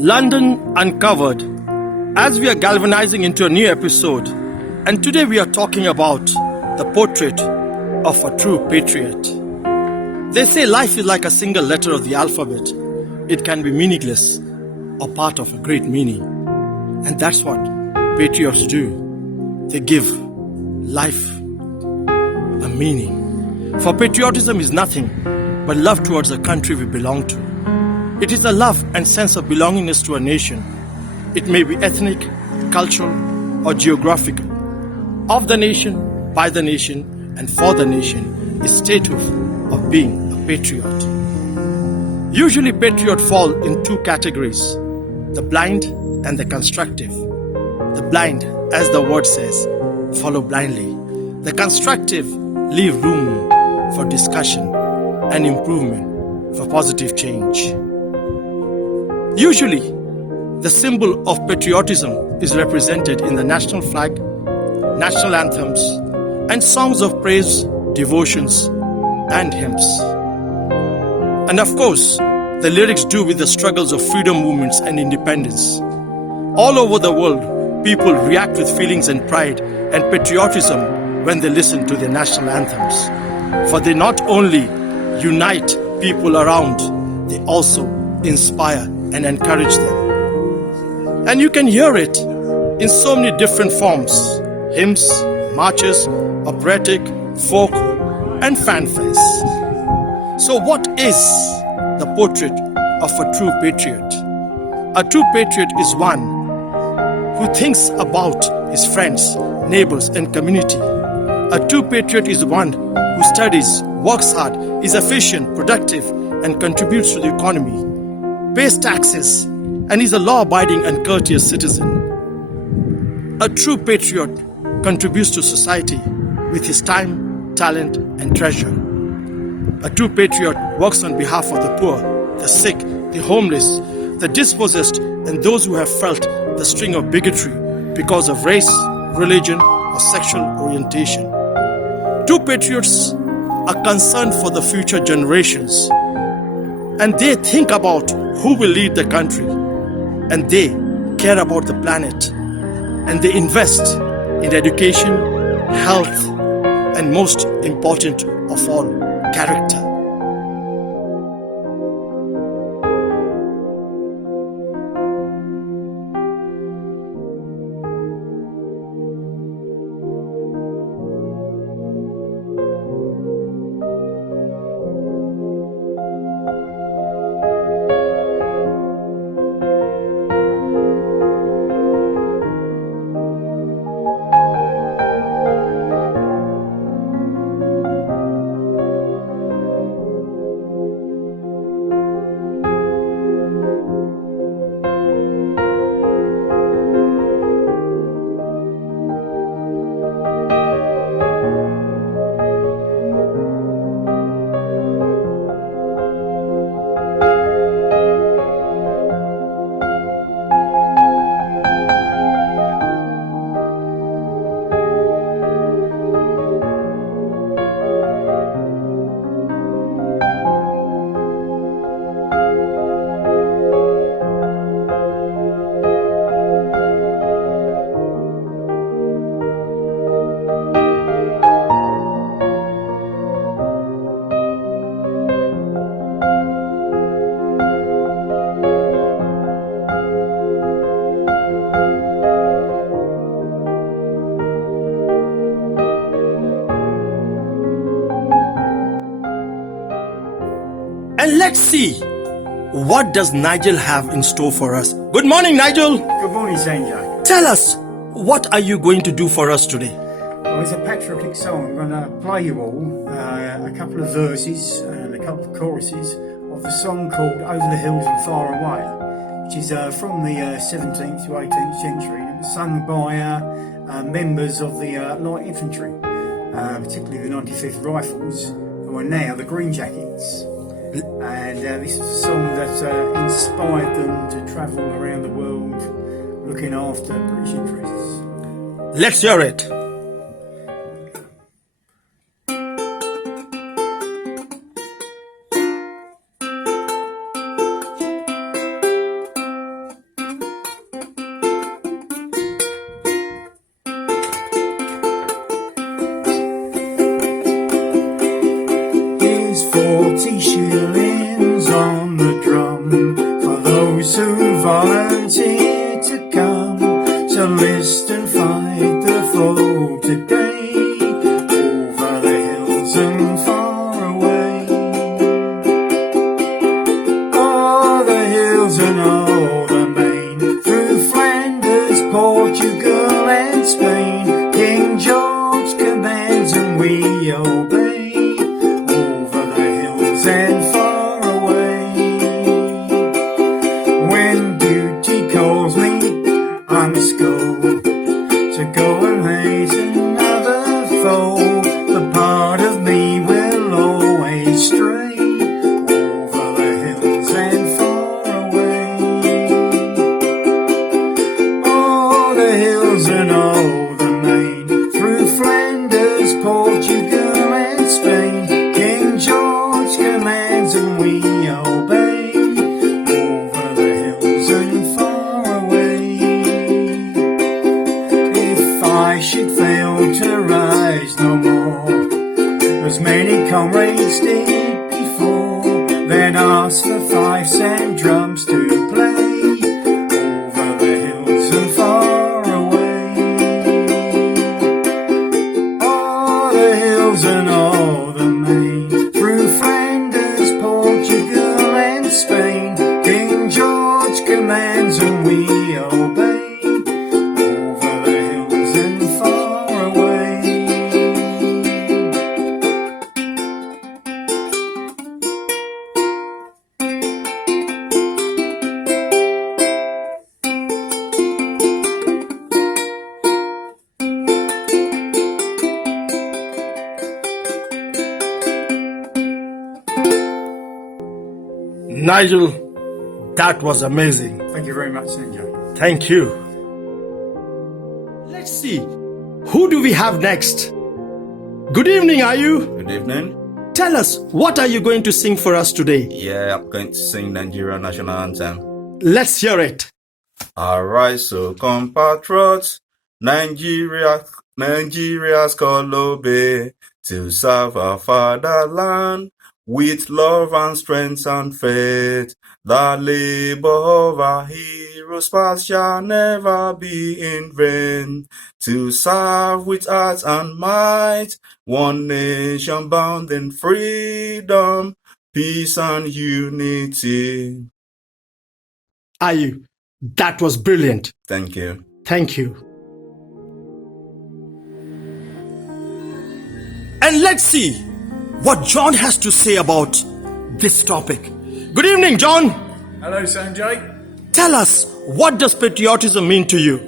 London Uncovered, as we are galvanizing into a new episode, and today we are talking about the portrait of a true patriot. They say life is like a single letter of the alphabet. It can be meaningless or part of a great meaning. And that's what patriots do. They give life a meaning. For patriotism is nothing but love towards the country we belong to. It is a love and sense of belongingness to a nation. It may be ethnic, cultural, or geographical. Of the nation, by the nation, and for the nation is status of being a patriot. Usually patriots fall in two categories, the blind and the constructive. The blind, as the word says, follow blindly. The constructive leave room for discussion and improvement for positive change. Usually, the symbol of patriotism is represented in the national flag, national anthems, and songs of praise, devotions, and hymns. And of course, the lyrics do with the struggles of freedom movements and independence. All over the world, people react with feelings and pride and patriotism when they listen to their national anthems. For they not only unite people around, they also inspire and encourage them. And you can hear it in so many different forms: hymns, marches, operatic, folk, and fanfares. So what is the portrait of a true patriot? A true patriot is one who thinks about his friends, neighbors, and community. A true patriot is one who studies, works hard, is efficient, productive, and contributes to the economy, pays taxes, and is a law-abiding and courteous citizen. A true patriot contributes to society with his time, talent, and treasure. A true patriot works on behalf of the poor, the sick, the homeless, the dispossessed, and those who have felt the sting of bigotry because of race, religion, or sexual orientation. True patriots are concerned for the future generations, and they think about who will lead the country, and they care about the planet, and they invest in education, health, and most important of all, character. And let's see, what does Nigel have in store for us? Good morning, Nigel. Good morning, Sanjay. Tell us, what are you going to do for us today? Well, it's a patriotic song. I'm going to play you all a couple of verses and a couple of choruses of the song called Over the Hills and Far Away, which is from the 17th to 18th century. And it was sung by members of the light infantry, particularly the 95th Rifles, who are now the Green Jackets. And this is a song that inspired them to travel around the world looking after British interests. Let's hear it. and there's another foe. The part of me will always stray over the hills and far away. Oh, the hills and all the main, through Flanders, Portugal and Spain. King George commands and we obey, over the hills and far away. If I should fail to rise no more, as many comrades did before, then ask for fifes and drums to play, over the hills and far away. Oh, the hills and all the main, through Flanders, Portugal and Spain. King George commands and we obey, over the hills and far away. Nigel, that was amazing. Thank you very much, Sanjay. Thank you. Let's see. Who do we have next? Good evening, are you? Good evening. Tell us, what are you going to sing for us today? Yeah, I'm going to sing Nigeria national anthem. Let's hear it. Arise, so compatriots, Nigeria's call obey, to serve our fatherland with love and strength and faith. The labor of our heroes past shall never be in vain. To serve with heart and might, one nation bound in freedom, peace and unity. Ayu, that was brilliant. Thank you. Thank you. And let's see what John has to say about this topic. Good evening, John. Hello, Sanjay. Tell us, what does patriotism mean to you?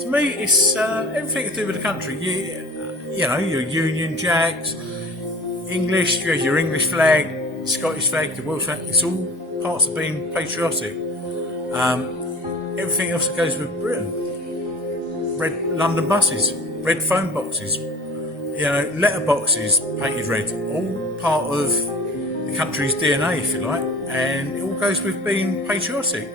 To me, it's everything to do with the country. You know, your Union Jacks, English, you have your English flag, Scottish flag, the Welsh flag. It's all parts of being patriotic. Everything else that goes with Britain. Red London buses, red phone boxes, letter boxes painted red, all part of the country's DNA, if you like, and it all goes with being patriotic.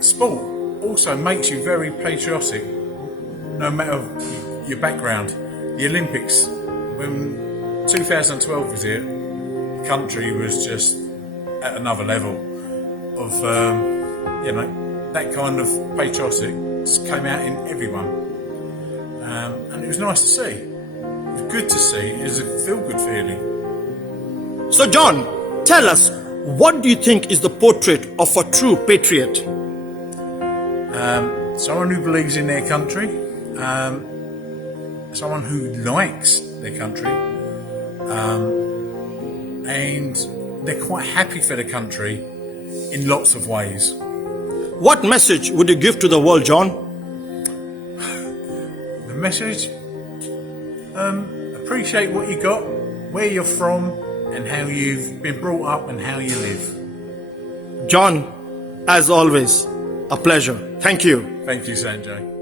Sport also makes you very patriotic, no matter your background. The Olympics, when 2012 was here, the country was just at another level of, that kind of patriotic just came out in everyone. And it was nice to see. It was good to see. It was a feel-good feeling. So, John, tell us, what do you think is the portrait of a true patriot? Someone who believes in their country, someone who likes their country, and they're quite happy for the country in lots of ways. What message would you give to the world, John? The message? Appreciate what you got, where you're from, and how you've been brought up and how you live. John, as always, a pleasure. Thank you. Thank you, Sanjay.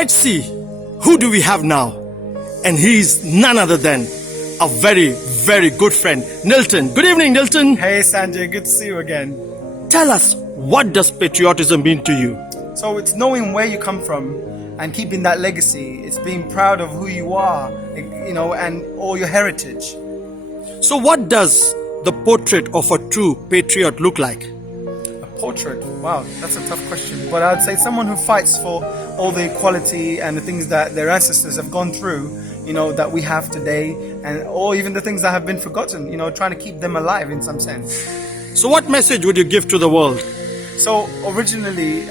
let's see, who do we have now? And he is none other than a very, very good friend, Nilton. Good evening, Nilton. Hey Sanjay, good to see you again. Tell us, what does patriotism mean to you? So it's knowing where you come from and keeping that legacy. It's being proud of who you are, and all your heritage. So what does the portrait of a true patriot look like? A portrait? Wow, that's a tough question. But I'd say someone who fights for all the equality and the things that their ancestors have gone through, that we have today, or even the things that have been forgotten, trying to keep them alive in some sense. So what message would you give to the world? So originally,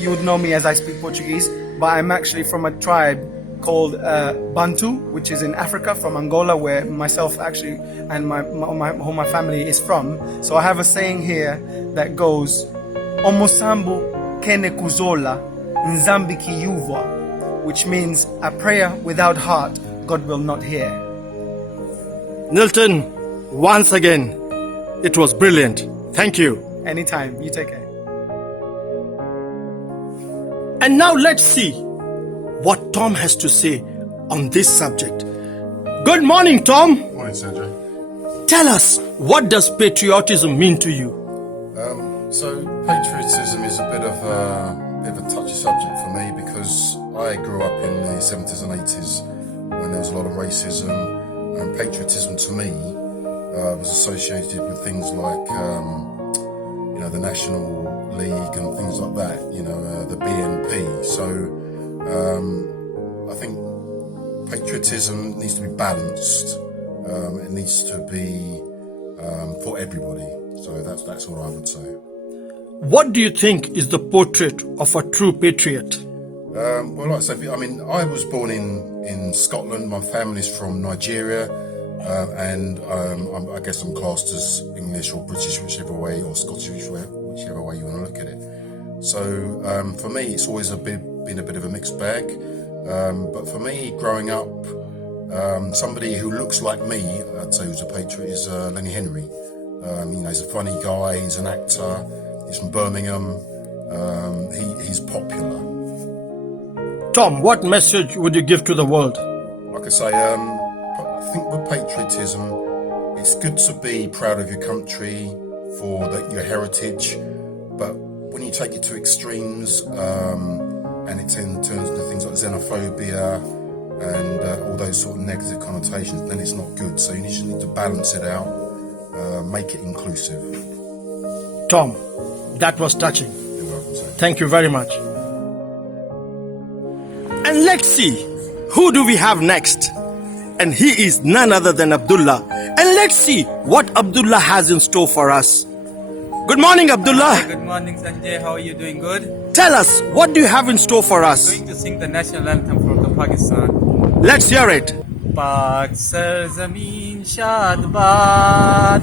you would know me as I speak Portuguese, but I'm actually from a tribe called Bantu, which is in Africa, from Angola, where myself actually and my family is from. So I have a saying here that goes, Omosambu kene kuzola, nzambi kiyuvwa, which means a prayer without heart, God will not hear. Nilton, once again, it was brilliant. Thank you. Anytime, you take care. And now let's see what Tom has to say on this subject. Good morning, Tom. Morning, Sanjay. Tell us, what does patriotism mean to you? So, patriotism is a bit of a touchy subject for me because I grew up in the 70s and 80s when there was a lot of racism, and patriotism to me was associated with things like, the National League and things like that, the BNP. So, I think patriotism needs to be balanced. It needs to be for everybody. So that's what I would say. What do you think is the portrait of a true patriot? Well, like I say, I was born in Scotland. My family's from Nigeria, and I guess I'm classed as English or British, whichever way, or Scottish, whichever way you want to look at it. So for me, it's always been a bit of a mixed bag. But for me, growing up, somebody who looks like me, I'd say who's a patriot, is Lenny Henry. He's a funny guy. He's an actor. He's from Birmingham. He's popular. Tom, what message would you give to the world? Like I say, I think with patriotism, it's good to be proud of your country for your heritage, but when you take it to extremes, and it turns into things like xenophobia and all those sort of negative connotations, then it's not good. So you just need to balance it out, make it inclusive. Tom, that was touching. You're welcome, sir. Thank you very much. And let's see, who do we have next? And he is none other than Abdullah. And let's see what Abdullah has in store for us. Good morning, Abdullah. Good morning, Sanjay. How are you doing? Good? Tell us, what do you have in store for I'm us? going to sing the national anthem from the Pakistan. Let's hear it. पाक सरजमीन शादबाद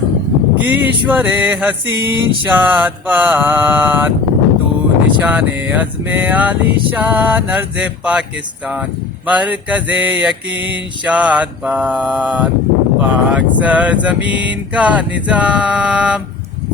ईश्वरे हसीन शादबाद तू निशाने अज़्मे आलीशान अर्ज़े पाकिस्तान मरकज़े यकीन शादबाद पाक सरजमीन का निज़ाम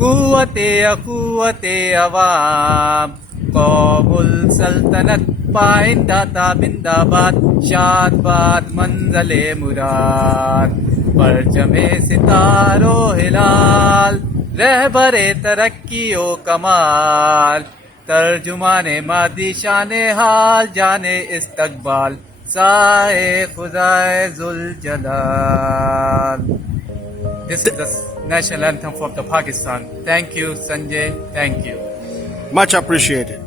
कुव्वते अकुव्वते अवाम काबुल सल्तनत पाइंदा ताबिंदाबाद शादबाद मंजले मुराद परचमे सितारो हिलाल रहबरे तरक्की ओ कमाल तर्जुमाने मादी शाने हाल जाने इस्तकबाल साए खुदाए जुल जलाल. This is the national anthem for the Pakistan. Thank you, Sanjay. Thank you. Much appreciated.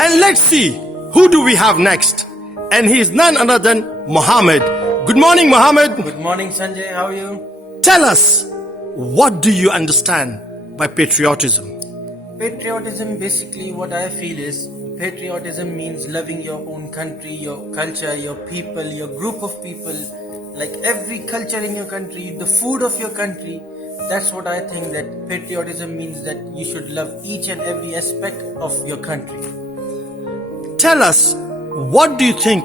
And let's see, who do we have next? And he is none other than Mohammed. Good morning, Mohammed. Good morning, Sanjay. How are you? Tell us, what do you understand by patriotism? Patriotism, basically, what I feel is patriotism means loving your own country, your culture, your people, your group of people, like every culture in your country, the food of your country. That's what I think that patriotism means, that you should love each and every aspect of your country. Tell us, what do you think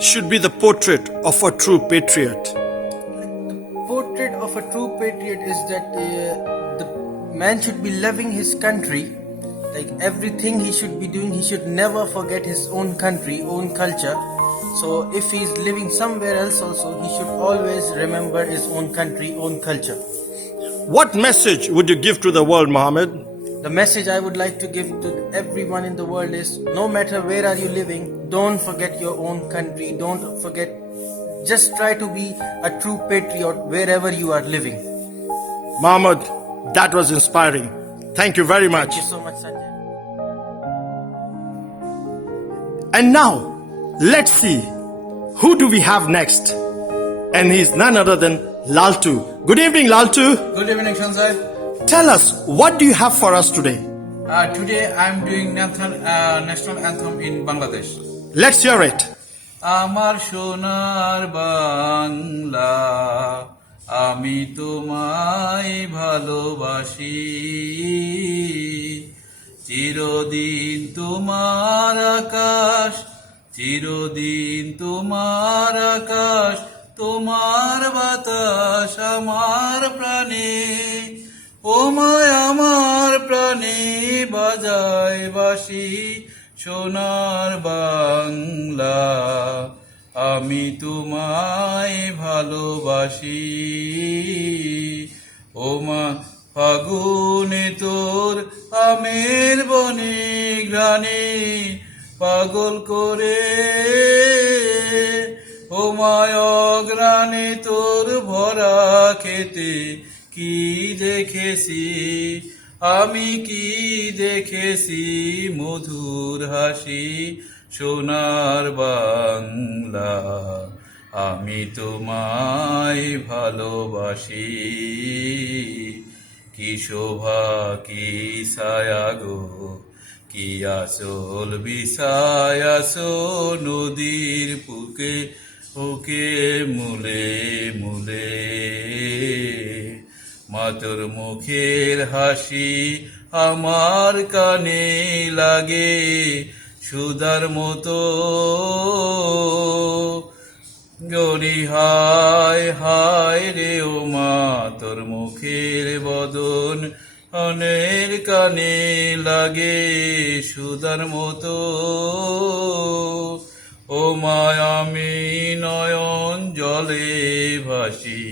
should be the portrait of a true patriot? Portrait of a true patriot is that the man should be loving his country, like everything he should be doing, he should never forget his own country, own culture. So if he's living somewhere else also, he should always remember his own country, own culture. What message would you give to the world, Mohammed? The message I would like to give to everyone in the world is, no matter where are you living, don't forget your own country, don't forget, just try to be a true patriot wherever you are living. Mohammed, that was inspiring. Thank you very much. Thank you so much, Sanjay. And now, let's see, who do we have next? And he's none other than Laltu. Good evening, Laltu. Good evening, Sanjay. Tell us, what do you have for us today? Today I'm doing national anthem in Bangladesh. Let's hear it. আমার সোনার বাংলা, আমি তোমায় ভালোবাসি, চিরদিন তোমার আকাশ, চিরদিন তোমার আকাশ, তোমার বাতাস আমার প্রাণে, ও মায় আমার প্রাণে বাজায় বাঁশি, সোনার বাংলা, আমি তোমায় ভালোবাসি, ও মা ফাগুনে তোর আমের বনে ঘ্রাণে পাগল করে, ও মায় অগ্রাণে তোর ভরা খেতে কি দেখেছি, আমি কি দেখেছি মধুর হাসি, সোনার বাংলা, আমি তোমায় ভালোবাসি, কি শোভা কি ছায়া গো, কি আঁচল বিছায়াছো নদীর বুকে, বুকে মূলে মূলে, মাতর মুখের হাসি আমার কানে লাগে সুধার মতো, গরি হায় হায় রে ও মা, তোর মুখের বদন অনের কানে লাগে সুধার মতো, ও মা আমি নয়ন জলে ভাসি,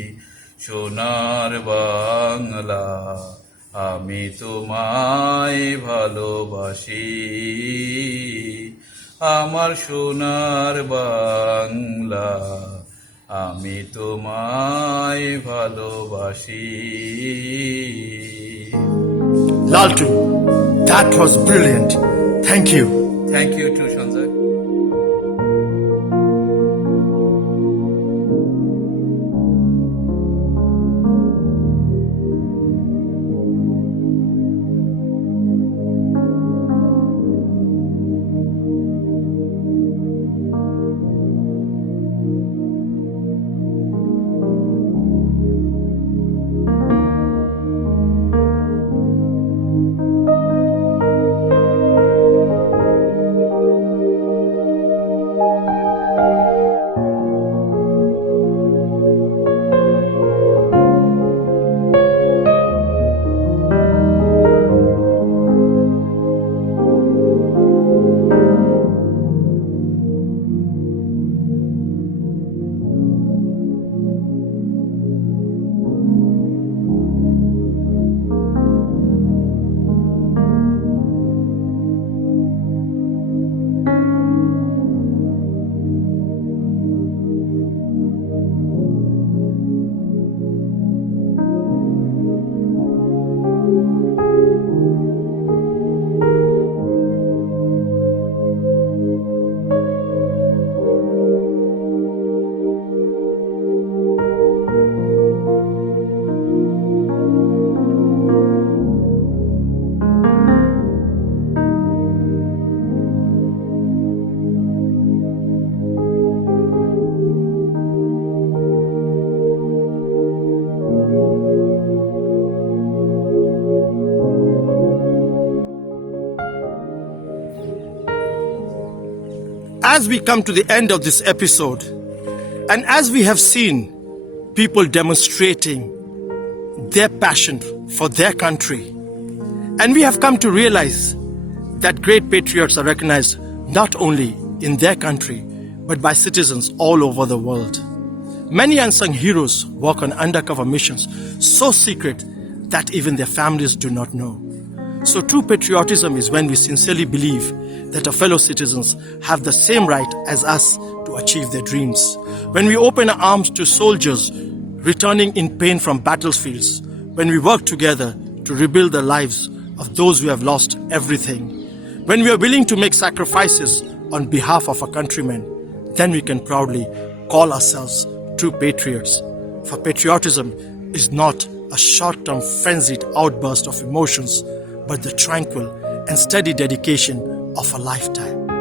সোনার বাংলা, আমি তোমায় ভালোবাসি, আমার সোনার বাংলা, আমি তোমায় ভালোবাসি। Laltu, that was brilliant. Thank you. Thank you too, Sanjay. As we come to the end of this episode, and as we have seen people demonstrating their passion for their country, and we have come to realize that great patriots are recognized not only in their country, but by citizens all over the world. Many unsung heroes work on undercover missions so secret that even their families do not know. So true patriotism is when we sincerely believe that our fellow citizens have the same right as us to achieve their dreams. When we open our arms to soldiers returning in pain from battlefields, when we work together to rebuild the lives of those who have lost everything, when we are willing to make sacrifices on behalf of our countrymen, then we can proudly call ourselves true patriots. For patriotism is not a short-term frenzied outburst of emotions, but the tranquil and steady dedication of a lifetime.